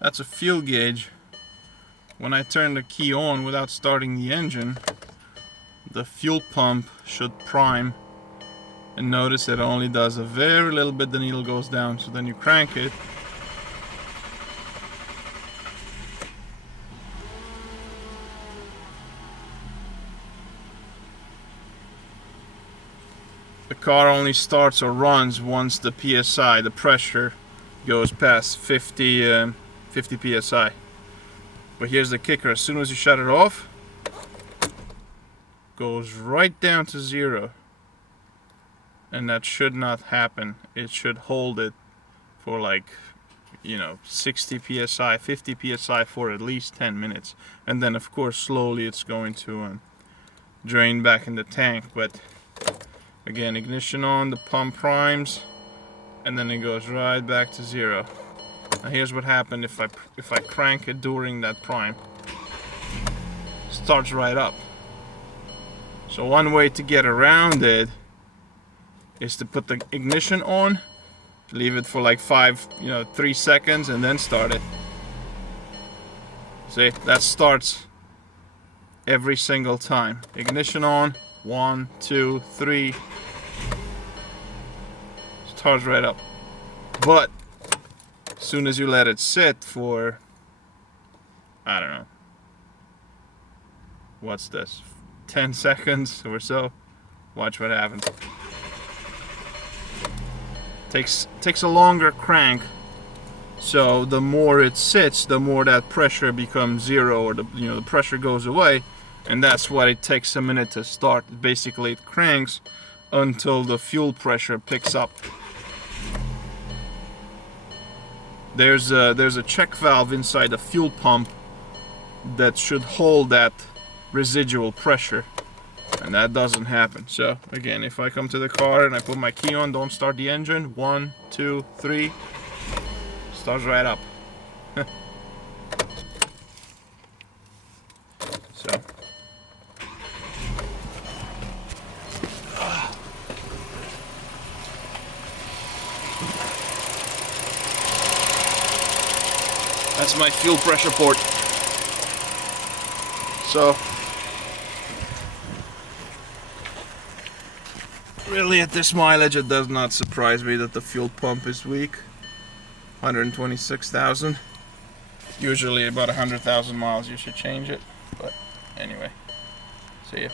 That's a fuel gauge. When I turn the key on without starting the engine, the fuel pump should prime, and notice it only does a very little bit, the needle goes down. So then you crank it, the car only starts or runs once the PSI, the pressure, goes past 50 PSI. But here's the kicker: as soon as you shut it off, goes right down to 0. And that should not happen. It should hold it for like, 60 psi, 50 psi for at least 10 minutes. And then of course slowly it's going to drain back in the tank. But again, ignition on, the pump primes, and then it goes right back to 0. Now here's what happened if I crank it during that prime. Starts right up. So one way to get around it is to put the ignition on, leave it for like 3 seconds, and then start it. See, that starts every single time. Ignition on, 1, 2, 3. Starts right up. But as soon as you let it sit for, I don't know, what's this, 10 seconds or so, watch what happens. Takes a longer crank, so the more it sits, the more that pressure becomes 0, or the pressure goes away, and that's why it takes a minute to start. Basically, it cranks until the fuel pressure picks up. There's a check valve inside the fuel pump that should hold that residual pressure, and that doesn't happen. So again, if I come to the car and I put my key on, don't start the engine, 1, 2, 3, starts right up. So that's my fuel pressure port. So really, at this mileage, it does not surprise me that the fuel pump is weak. 126,000. Usually about 100,000 miles you should change it. But anyway, see ya.